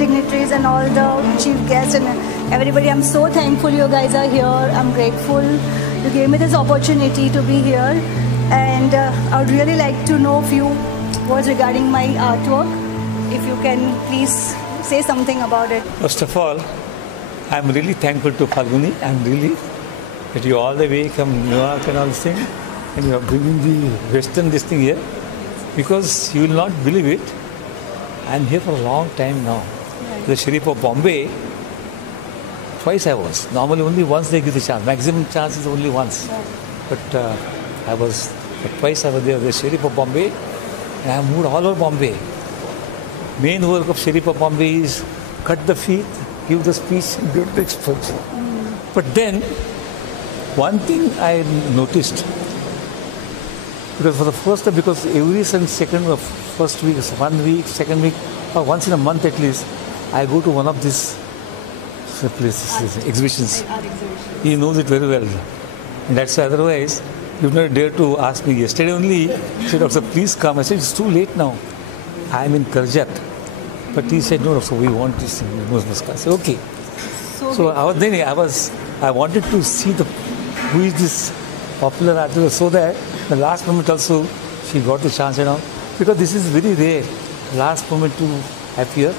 dignitaries and all the chief guests and everybody. I'm so thankful you guys are here. I'm grateful you gave me this opportunity to be here. And I would really like to know a few words regarding my artwork. If you can please say something about it. First of all, I'm really thankful to Falguni. I'm really that you all the way from New York and all this thing, and you are bringing the Western this thing here, because you will not believe it. I'm here for a long time now. Right. The Sheriff of Bombay, twice I was. Normally only once they give the chance. Maximum chance is only once. Right. But twice I was there. The Sheriff of Bombay, and I have moved all over Bombay. Main work of Sheriff of Bombay is cut the feet, give the speech, and give the expression. But then, one thing I noticed, because for the first time, because every second of first week, 1 week, second week, or once in a month at least, I go to one of these places, exhibitions. He knows it very well. And that's why otherwise, you've not dared to ask me. Yesterday only, he said, "Doctor, please come." I said, "It's too late now. I'm in Karjat." But he said, "No, so we want this thing. We must discuss." I said, "Okay." So I wanted to see who is this popular artist, so that the last moment also she got the chance, because this is very rare, last moment to appear.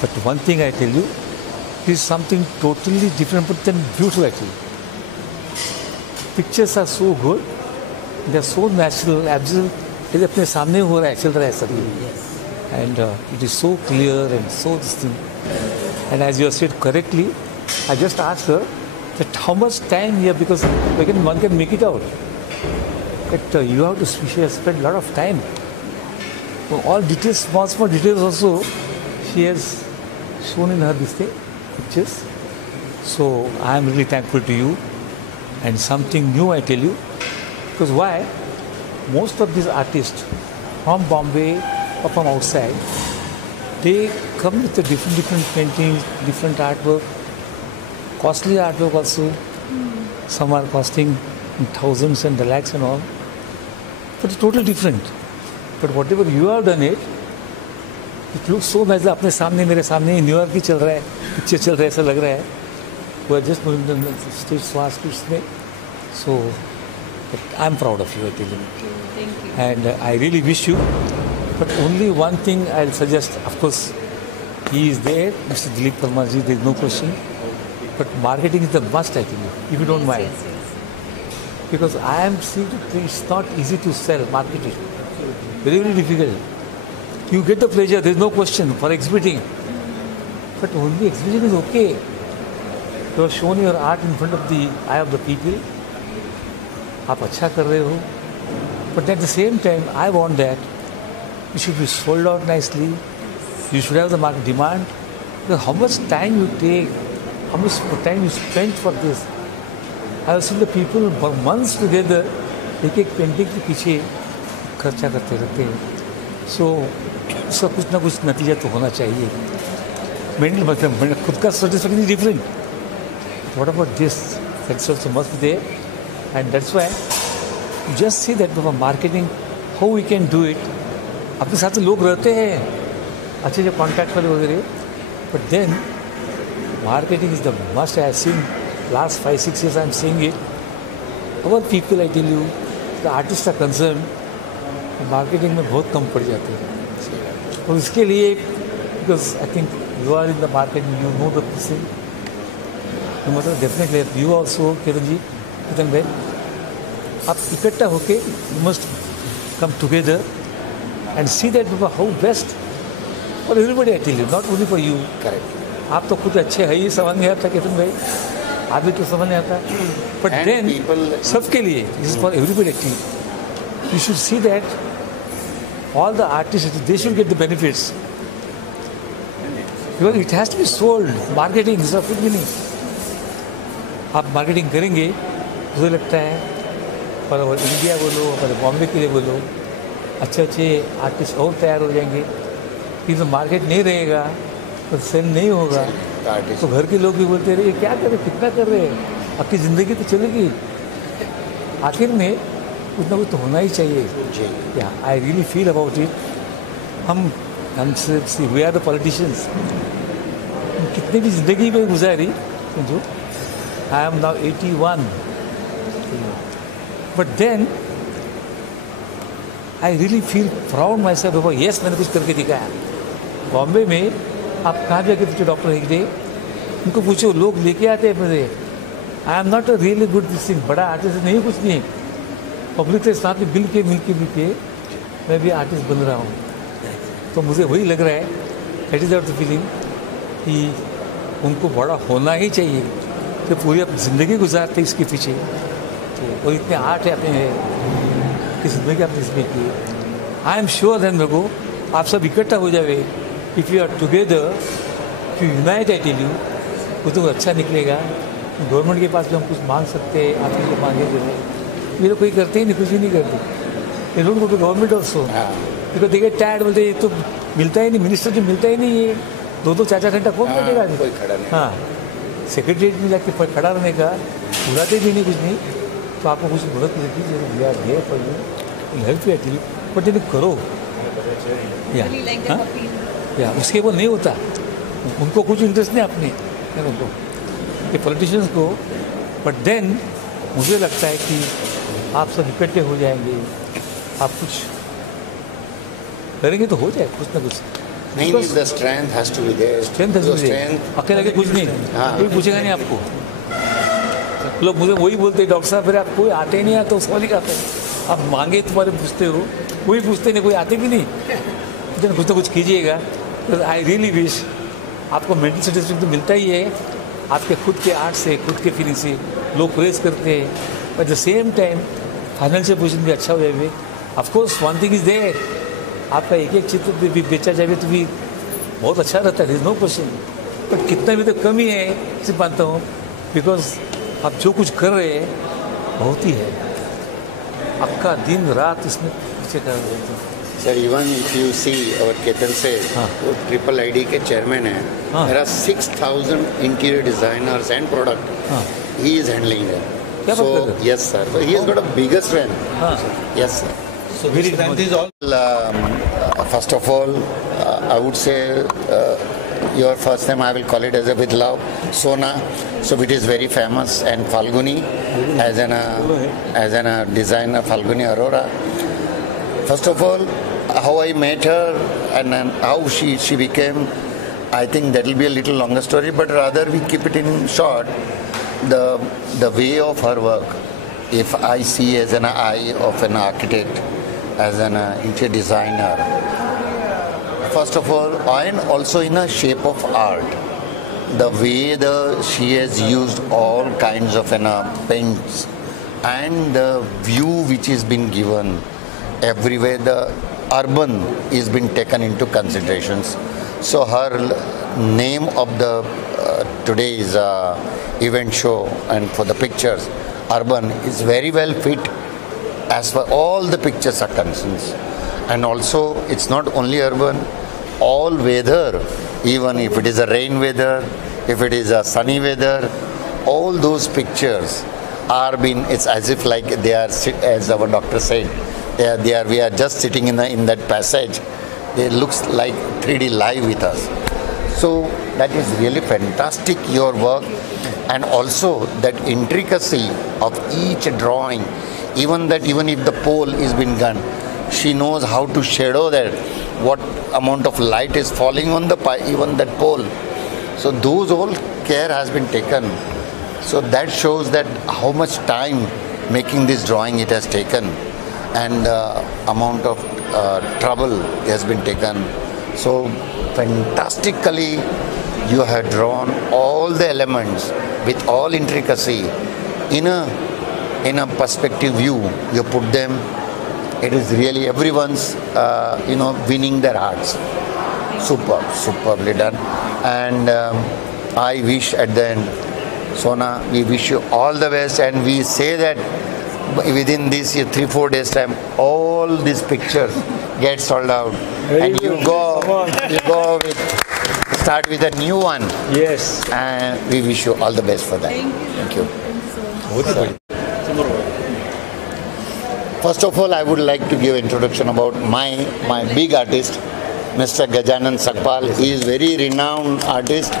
But one thing I tell you, it is something totally different, but then beautiful actually. Pictures are so good, they are so natural, absolute. It is अपने सामने हो रहा है, चल रहा है सब, and it is so clear and so distinct. And as you have said correctly, I just asked her that how much time here, because one can make it out. That you have to spend a lot of time. So all details, small details also, she has shown in her pictures. So I am really thankful to you. And something new I tell you, because why? Most of these artists from Bombay or from outside, they come with a different paintings, different artwork, costly artwork also. Some are costing in thousands and the lakhs and all. But it's totally different. But whatever you have done it looks so nice. अपने सामने मेरे सामने New York ही चल रहा है, picture चल रहा है, ऐसा लग रहा है. We are just moving the stage fast. So I'm proud of you, I tell you. Thank you. And I really wish you. But only one thing I'll suggest, of course, he is there, Mr. Dilip Parmarji, there is no question. But marketing is the must, I tell you, if you don't mind. Yes. Because I am seeing it's not easy to sell, marketing. Very, very difficult. You get the pleasure, there is no question for exhibiting. But only exhibition is okay. You have shown your art in front of the eye of the people. आप अच्छा कर रहे हो. But at the same time, I want that it should be sold out nicely. You should have the market demand. Because how much time you take, how much time you spend for this. I have seen the people for months together, एक painting के पीछे खर्चा करते रहते हैं. So उसका कुछ ना कुछ नतीजा तो होना चाहिए. मेरे मतलब खुद का satisfaction is different. What about this? That's also must be there. And that's why you just see that for marketing, how we can do it. अपने साथ लोग रहते हैं अच्छे जो कॉन्टैक्ट वाले वगैरह. But then marketing is the must. I have seen last 5-6 years I am seeing it. Our people, I tell you, the artists are concerned, marketing में बहुत कम पड़ जाते हैं. तो इसके लिए, because I think you are in the market, you know the person. तो मतलब definitely you also, Kiran ji, Kiran bhai, आप इकट्ठा होके you must come together and see that how best for everybody, I tell you, not only for you. Correct. आप तो खुद अच्छे है ही, समझ नहीं आता किरण भाई, आप भी तो समझ नहीं आता. But and then people, सबके लिए, this is for everybody actually. You should see that all the artists, they should get the benefits. Because it has to be sold. Marketing is कुछ भी नहीं. आप मार्केटिंग करेंगे, मुझे लगता है, पर इंडिया बोलो, पर बॉम्बे के लिए बोलो, अच्छे आर्टिस्ट और तैयार हो जाएंगे. फिर तो मार्केट नहीं रहेगा, तो सेल नहीं होगा, तो घर के लोग भी बोलते रहे, क्या कर रहे, कितना कर रहे हैं, आपकी ज़िंदगी तो चलेगी. आखिर में कुछ ना कुछ तो होना ही चाहिए. I really feel about it. हम वी आर द पॉलिटिशियंस. कितने भी ज़िंदगी में गुजारी समझो, I am now 81, but then I really feel proud myself, बाबा यस मैंने कुछ करके दिखाया। बॉम्बे में आप कहाँ भी आके पूछो डॉक्टर हेगड़े, उनको पूछो, लोग लेके आते हैं मुझे, I am not a really good this thing, बड़ा आर्टिस्ट नहीं, कुछ नहीं, पब्लिक के साथ मिल के मैं भी आर्टिस्ट बन रहा हूँ। तो मुझे वही लग रहा है, दैट इज़ द फीलिंग कि उनको बड़ा होना ही चाहिए, कि पूरी अपनी ज़िंदगी गुजारते इसके पीछे, तो और इतने आर्ट है अपने कि ज़िंदगी आपने इसमें की। आई एम श्योर दैन मेरे को आप सब इकट्ठा हो जाए, if you are together, if you unite, I tell you, वो तो अच्छा निकलेगा। गवर्नमेंट के पास भी हम कुछ मांग सकते हैं, आप जो मांगे जो है, ये लोग कोई करते ही नहीं, कुछ भी नहीं करते। ये लोग तो गवर्नमेंट ऑल्सो, बिकॉज देखिए टायर्ड बोलते ये तो मिलता ही नहीं, मिनिस्टर जो मिलता ही नहीं है, 2-4 घंटा कौन बैठेगा? कोई खड़ा नहीं। हाँ, सेक्रेटरीट में जाके खड़ा रहने का, बुलाते भी नहीं, कुछ नहीं, तो आपको कुछ मदद मिलती है, we are there for you, help you at you, but यदि करो या उसके वो नहीं होता, उनको कुछ इंटरेस्ट नहीं अपने उनको, ये पॉलिटिशियंस को, बट देन मुझे लगता है कि आप सब इकट्ठे हो जाएंगे, आप कुछ करेंगे तो हो जाए कुछ ना कुछ। नहीं, the strength has to be there. Strength अकेले के कुछ नहीं, कोई पूछेगा नहीं आपको। लोग मुझे वही बोलते हैं, डॉक्टर साहब फिर आप कोई आते ही नहीं आता, उसको नहीं कहते, आप मांगे तुम्हारे पूछते हो, कोई पूछते नहीं, कोई आते भी नहीं, कुछ ना कुछ कीजिएगा। तो आई रियली विश, आपको मेंटल सेटिस्फेक्शन तो मिलता ही है आपके खुद के आर्ट से, खुद के फीलिंग से, लोग प्रेस करते हैं, but the same time financial position भी अच्छा हो जाए। Of course one thing is there, आपका एक चित्र भी बेचा जाए तो भी बहुत अच्छा रहता है, नो क्वेश्चन, बट कितना भी तो कमी है, सिर्फ मानता हूँ, बिकॉज आप जो कुछ कर रहे हैं बहुत ही है, आपका दिन रात इसमें पीछे कर रहे हैं। Sir, even if you see our Ketan said, वो ट्रिपल आईडी के चेयरमैन है, there are 6,000 interior designers and product. He is handling them. So yes sir, so he has got a bigger strength. Yes sir. So his strength is all. First of all, I would say your first name I will call it as a with love, Sona. So it is very famous, and Falguni as an designer, Falguni Arora. First of all, how I met her and then how she became, I think that will be a little longer story, but rather we keep it in short. The way of her work, if I see as an eye of an architect, as an interior designer, first of all, and also in a shape of art, the way she has used all kinds of paints, and the view which has been given everywhere, the urban is been taken into considerations. So her name of the today's event show and for the pictures, urban is very well fit as far all the pictures are concerned. And also it's not only urban, all weather, even if it is a rain weather, if it is a sunny weather, all those pictures are being, it's as if like they are, as our doctor said, we are just sitting in that passage. It looks like 3D live with us. So that is really fantastic, your work, and also that intricacy of each drawing, even if the pole is been done, she knows how to shadow that, what amount of light is falling on even that pole. So those all care has been taken. So that shows that how much time making this drawing it has taken, and amount of trouble has been taken. So fantastically you have drawn all the elements with all intricacy in a perspective view. You put them, it is really everyone's winning their hearts. Superbly done. And I wish at the end, Sona, we wish you all the best, and we say that within this 3-4 days time, all these pictures get sold out, and you start with a new one. Yes. And we wish you all the best for that. Thank you. First of all, I would like to give introduction about my big artist, Mr. Gajanan Sakpal. He is very renowned artist,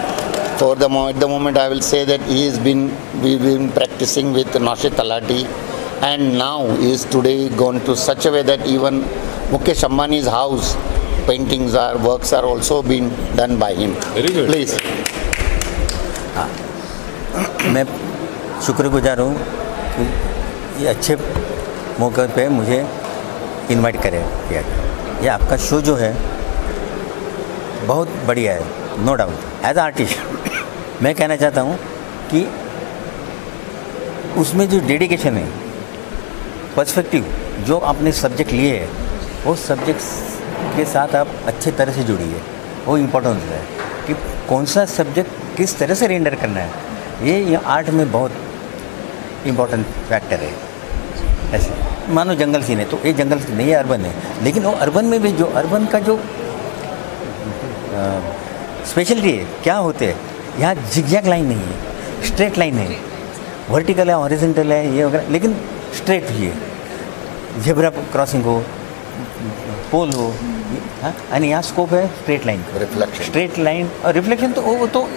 at the moment, I will say that we've been practicing with Naushad Talati, and now he is today gone to such a way that even Mukesh Ambani's house works are also being done by him. Very good. Please. मैं शुक्रगुजार हूँ कि ये अच्छे मौके पे मुझे invite किया गया। ये आपका शो जो है बहुत बढ़िया है, नो डाउट। एज आर्टिस्ट मैं कहना चाहता हूँ कि उसमें जो डेडिकेशन है, पर्सपेक्टिव जो आपने सब्जेक्ट लिए है, वो सब्जेक्ट के साथ आप अच्छे तरह से जुड़िए। वो इम्पोर्टेंट है कि कौन सा सब्जेक्ट किस तरह से रेंडर करना है। ये आर्ट में बहुत इम्पोर्टेंट फैक्टर है। ऐसे मानो जंगल सीन है तो ये जंगल सीन नहीं है, अर्बन है, लेकिन वो अर्बन में भी जो अर्बन का जो स्पेशलिटी है क्या होते हैं, यहाँ जिगजैग लाइन नहीं है, स्ट्रेट लाइन है, वर्टिकल है, हॉरिजॉन्टल है, ये वगैरह, लेकिन स्ट्रेट ही है। जेब्रा क्रॉसिंग हो, पोल हो, हाँ, और यहाँ स्कोप है straight line, reflection, straight line और रिफ्लेक्शन तो वो तो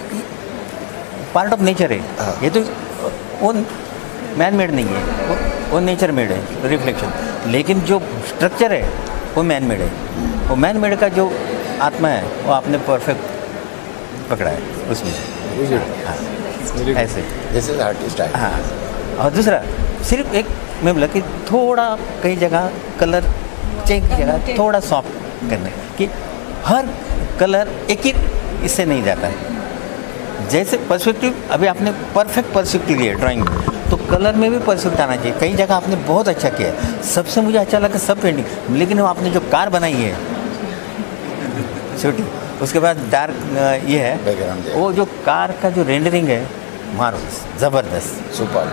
पार्ट ऑफ नेचर है। ये तो वो मैन मेड नहीं है, वो नेचर मेड है रिफ्लेक्शन। लेकिन जो स्ट्रक्चर है वो मैन मेड है। वो मैन मेड का जो आत्मा है वो आपने परफेक्ट पकड़ा है उसमें। हाँ, ऐसे दिस इज आर्टिस्ट। हाँ, और दूसरा सिर्फ एक मैं बोला कि थोड़ा कई जगह कलर चेंज की जगह थोड़ा सॉफ्ट करना है कि हर कलर एक ही इससे नहीं जाता है। जैसे पर्सपेक्टिव अभी आपने परफेक्ट पर्सपेक्टिव लिया ड्राइंग में, तो कलर में भी परफेक्ट आना चाहिए। कई जगह आपने बहुत अच्छा किया है, सबसे मुझे अच्छा लगा सब पेंटिंग। लेकिन वो आपने जो कार बनाई है छोटी, उसके बाद डार्क ये है, वो जो कार का जो रेंडरिंग है मार्वलस, ज़बरदस्त, सुपर,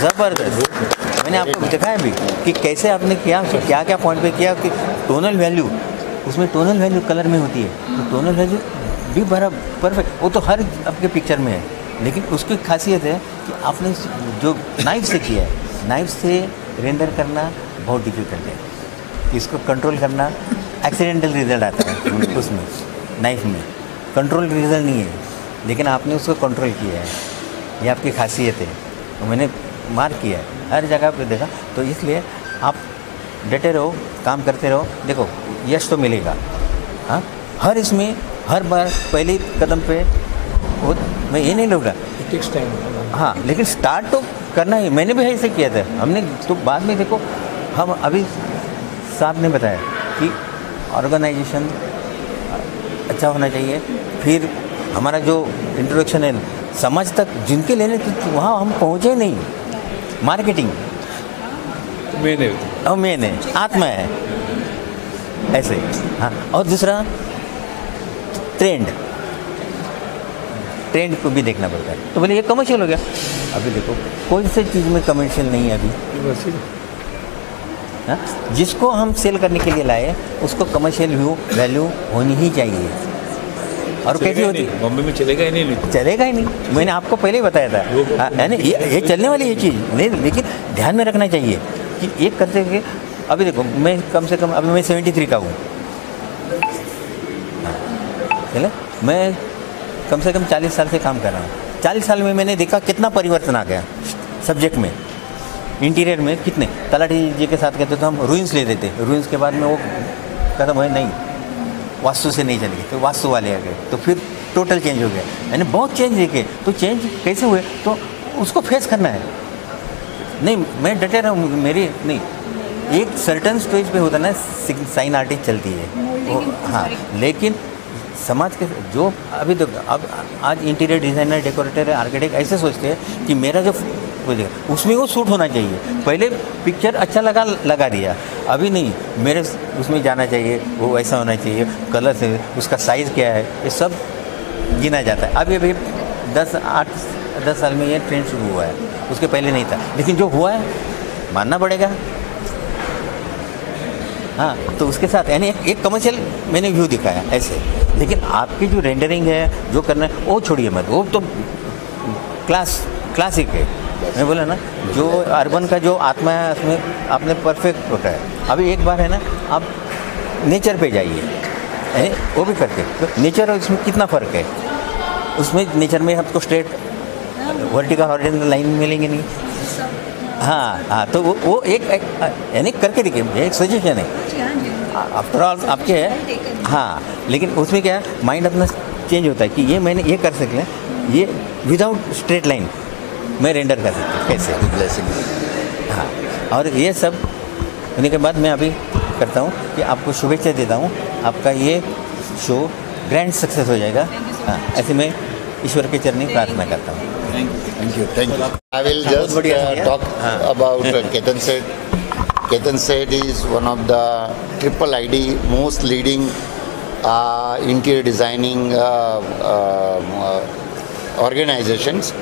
ज़बरदस्त। मैंने आपको दिखाया भी कि कैसे आपने किया, क्या क्या पॉइंट पे किया कि टोनल वैल्यू, उसमें टोनल वैल्यू कलर में होती है, तो टोनल वैल्यू भी बड़ा परफेक्ट, वो तो हर आपके पिक्चर में है। लेकिन उसकी खासियत है कि आपने जो नाइफ से किया है, नाइफ से रेंडर करना बहुत डिफिकल्ट है। इसको कंट्रोल करना एक्सीडेंटल रिजल्ट आता है उसमें, नाइफ में कंट्रोल रिजल्ट नहीं है, लेकिन आपने उसको कंट्रोल किया है, ये आपकी खासियत है। तो मैंने मार्क किया है, हर जगह पे देखा, तो इसलिए आप डटे रहो, काम करते रहो, देखो यश तो मिलेगा। हाँ, हर इसमें हर बार पहले कदम पे वो मैं ये नहीं लूँगा, हाँ, लेकिन स्टार्ट तो करना ही। मैंने भी ऐसे किया था, हमने तो बाद में देखो, हम अभी साहब ने बताया कि ऑर्गेनाइजेशन अच्छा होना चाहिए, फिर हमारा जो इंट्रोडक्शन है समाज तक जिनके लेने, तो वहाँ हम पहुँचे नहीं। मार्केटिंग मेन है, आत्मा है ऐसे। हाँ, और दूसरा ट्रेंड को भी देखना पड़ता है। तो बोले ये कमर्शियल हो गया। अभी देखो कोई सी चीज़ में कमर्शियल नहीं है अभी। हाँ, जिसको हम सेल करने के लिए लाए उसको कमर्शियल वैल्यू होनी ही चाहिए। और कैसी होती है? बॉम्बे में चलेगा ही नहीं, चलेगा ही नहीं। मैंने आपको पहले ही बताया था, है ना, ये चलने वाली ये चीज़ नहीं, लेकिन ध्यान में रखना चाहिए कि एक करते हुए। अभी देखो मैं कम से कम, अभी मैं 73 का हूँ, चले, मैं कम से कम 40 साल से काम कर रहा हूँ। 40 साल में मैंने देखा कितना परिवर्तन आ गया सब्जेक्ट में, इंटीरियर में। कितने तलाटी जी के साथ कहते तो हम रूइंस ले देते, रूइंस के बाद में वो खत्म हुए नहीं, वास्तु से नहीं चलेगी, तो वास्तु वाले आ गए, तो फिर टोटल चेंज हो गया। मैंने बहुत चेंज देखे, तो चेंज कैसे हुए, तो उसको फेस करना है। नहीं मैं डटे रहा हूँ, मेरी नहीं, एक सर्टन स्टेज पे होता ना साइन आर्टिस्ट चलती है वो, हाँ, लेकिन समाज के जो अभी तो अब आज इंटीरियर डिज़ाइनर, डेकोरेटर, आर्किटेक्ट ऐसे सोचते हैं कि मेरा जो उसमें वो सूट होना चाहिए। पहले पिक्चर अच्छा लगा दिया, अभी नहीं, मेरे उसमें जाना चाहिए, वो ऐसा होना चाहिए, कलर से, उसका साइज़ क्या है, ये सब गिना जाता है। अभी 10 साल में ये ट्रेंड शुरू हुआ है, उसके पहले नहीं था, लेकिन जो हुआ है मानना पड़ेगा। हाँ, तो उसके साथ यानी एक कमर्शियल मैंने व्यू दिखाया ऐसे, लेकिन आपकी जो रेंडरिंग है, जो करना है वो छोड़िए मत, वो तो क्लासिक है। मैं बोला ना, जो अर्बन का जो आत्मा है उसमें आपने परफेक्ट होता है। अभी एक बार है ना, आप नेचर पे जाइए, वो भी करके तो नेचर और इसमें कितना फ़र्क है। उसमें नेचर में आपको स्ट्रेट वर्टिकल हॉरिजॉन्टल लाइन मिलेंगे नहीं। हाँ, तो वो एक यानी करके देखिए, एक सजेशन है आफ्टर ऑल आपके है। हाँ, लेकिन उसमें क्या है, माइंड अपना चेंज होता है कि ये मैंने ये कर सकते हैं, ये विदाउट स्ट्रेट लाइन मैं रेंडर कर सकता हूँ कैसे। ब्लेसिंग। हाँ, और ये सब होने के बाद मैं अभी करता हूँ कि आपको शुभेच्छा देता हूँ, आपका ये शो ग्रैंड सक्सेस हो जाएगा। हाँ, ऐसे मैं ईश्वर के चरणी प्रार्थना करता हूँ। Thank you. I will just talk about Ketan Seth. Ketan Seth is one of the triple ID most leading interior designing organizations.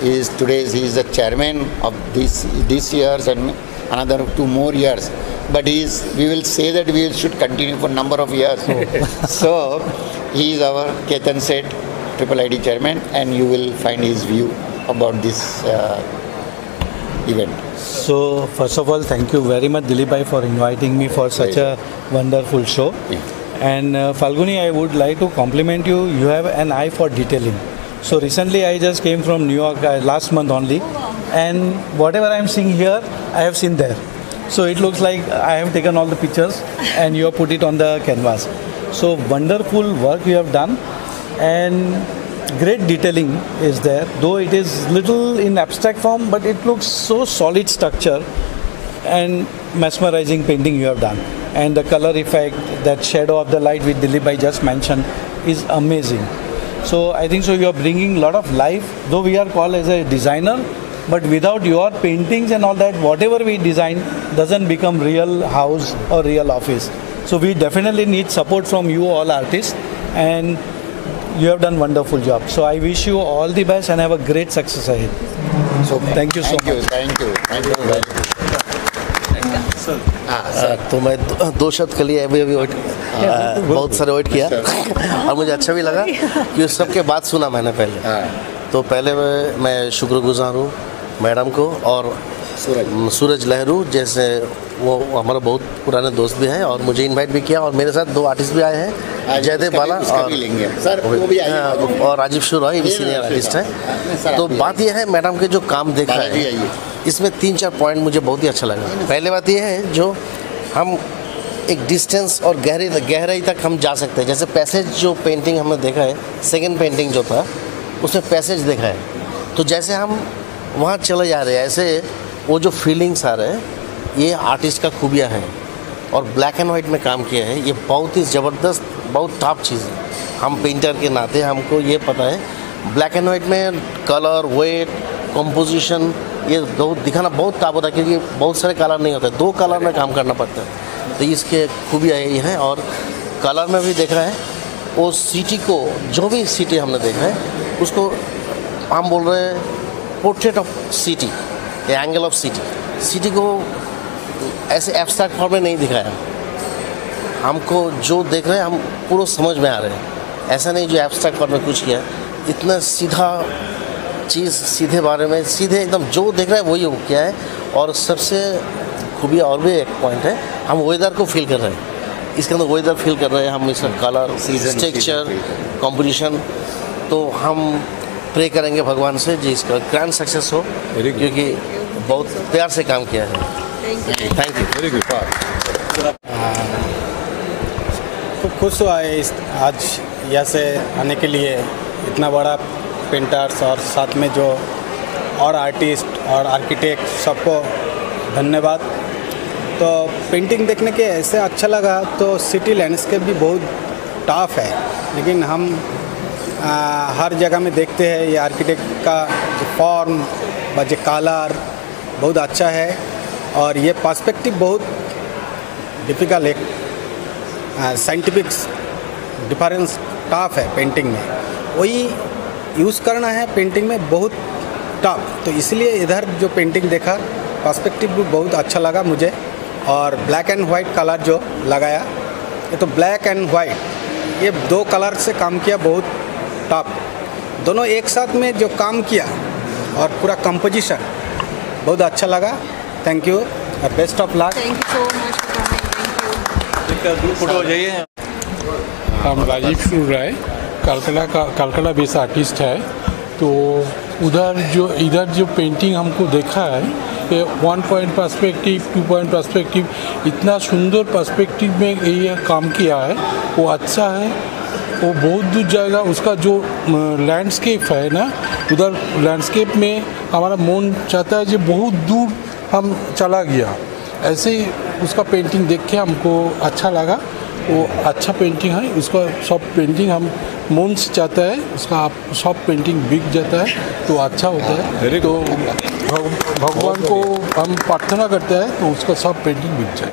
He is the chairman of this year's and another 2 more years. But we will say that we should continue for number of years. So he is our Ketan Seth, triple ID chairman, and you will find his view about this event. So first of all, thank you very much, Dilip bhai, for inviting me for such a wonderful show. Yeah. And Falguni, I would like to compliment you. You have an eye for detailing. So recently I just came from New York last month only, and whatever I am seeing here, I have seen there. So it looks like I have taken all the pictures and you have put it on the canvas. So wonderful work you have done, and great detailing is there, though it is little in abstract form, but it looks so solid structure, and mesmerizing painting you have done. And the color effect, that shadow of the light which Dilip bhai just mentioned, is amazing. So I think so you are bringing a lot of life, though we are called as a designer, but without your paintings and all that, whatever we design doesn't become real house or real office. So we definitely need support from you all artists, and you have done wonderful job. So I wish you all the best and have a great success ahead. So thank you so much. Thank you. तो मैं 2 शब्द के लिए अभी बहुत सारे wait किया और मुझे अच्छा भी लगा कि उस सब के बाद सुना मैंने पहले। तो पहले मैं शुक्रगुजार हूँ मैडम को और सूरज लहरू, जैसे वो हमारा बहुत पुराने दोस्त भी हैं और मुझे इनवाइट भी किया, और मेरे साथ 2 आर्टिस्ट भी आए हैं, जयदेव बाला और राजीव शुरॉय, भी सीनियर आर्टिस्ट हैं। तो बात यह है, मैडम के जो काम देखा है इसमें 3-4 पॉइंट मुझे बहुत ही अच्छा लगा। पहले बात यह है, जो हम एक डिस्टेंस और गहराई तक हम जा सकते हैं। जैसे पैसेज जो पेंटिंग हमने देखा है, सेकेंड पेंटिंग जो था उसमें पैसेज देखा है, तो जैसे हम वहाँ चले जा रहे हैं, ऐसे वो जो फीलिंग्स आ रहे हैं, ये आर्टिस्ट का खूबियाँ हैं। और ब्लैक एंड वाइट में काम किया है, ये बहुत ही ज़बरदस्त, बहुत टॉप चीज़ है। हम पेंटर के नाते हमको ये पता है, ब्लैक एंड वाइट में कलर, वेट, कंपोजिशन, ये बहुत दिखाना बहुत टॉप होता है, क्योंकि बहुत सारे कलर नहीं होते, 2 कलर में काम करना पड़ता है। तो इसके खूबियाँ ये हैं। और कलर में भी देखा है, वो सिटी को, जो भी सिटी हमने देखा है उसको हम बोल रहे हैं portrait of city, angle of city को ऐसे एब्स्ट्रैक्ट फॉर्म में नहीं दिखाया। हमको जो देख रहे हैं हम पूरा समझ में आ रहे हैं, ऐसा नहीं जो एब्स्ट्रैक्ट फॉर्म में कुछ किया। इतना सीधा चीज़, सीधे बारे में, सीधे एकदम जो देख रहे हैं वही किया है। और सबसे खूबिया और भी एक पॉइंट है, हम वेदर को फील कर रहे हैं, इसके अंदर वेदर फील कर रहे हैं हम, इसका कलर, टेक्सचर, कॉम्पोजिशन। तो हम प्रे करेंगे भगवान से जी इसका ग्रैंड सक्सेस हो, क्योंकि बहुत प्यार से काम किया है। Thank you. Very good. खूब खुश हुआ है आज यहाँ से आने के लिए, इतना बड़ा पेंटर्स और साथ में जो और आर्टिस्ट और आर्किटेक्ट, सबको धन्यवाद। तो पेंटिंग देखने के ऐसे अच्छा लगा। तो सिटी लैंडस्केप भी बहुत टफ है, लेकिन हम हर जगह में देखते हैं ये आर्किटेक्ट का जो फॉर्म व जो कलर बहुत अच्छा है, और ये पर्सपेक्टिव बहुत डिफिकल्ट है, साइंटिफिक डिफरेंस टफ है पेंटिंग में, वही यूज़ करना है पेंटिंग में बहुत टफ। तो इसलिए इधर जो पेंटिंग देखा, पर्सपेक्टिव भी बहुत अच्छा लगा मुझे। और ब्लैक एंड वाइट कलर जो लगाया, ये तो ब्लैक एंड वाइट, ये 2 कलर से काम किया, बहुत टॉप। दोनों एक साथ में जो काम किया और पूरा कंपोजिशन बहुत अच्छा लगा। थैंक यू और best of luck. Thank you so much for coming. Thank you. हम राजीव शुर राय कलकत्ता बेस्ड आर्टिस्ट है। तो इधर जो पेंटिंग हमको देखा है, 1 पॉइंट पर्सपेक्टिव, 2 पॉइंट पर्सपेक्टिव, इतना सुंदर पर्सपेक्टिव में ये काम किया है, वो अच्छा है, वो बहुत दूर जाएगा। उसका जो लैंडस्केप है ना, उधर लैंडस्केप में हमारा मन चाहता है जो बहुत दूर हम चला गया। ऐसे ही उसका पेंटिंग देख के हमको अच्छा लगा, वो अच्छा पेंटिंग है। उसका सब पेंटिंग हम मन से चाहता है, उसका सब पेंटिंग बिक जाता है तो अच्छा होता है। तो भगवान को हम प्रार्थना करते हैं तो उसका सब पेंटिंग बिक जाए।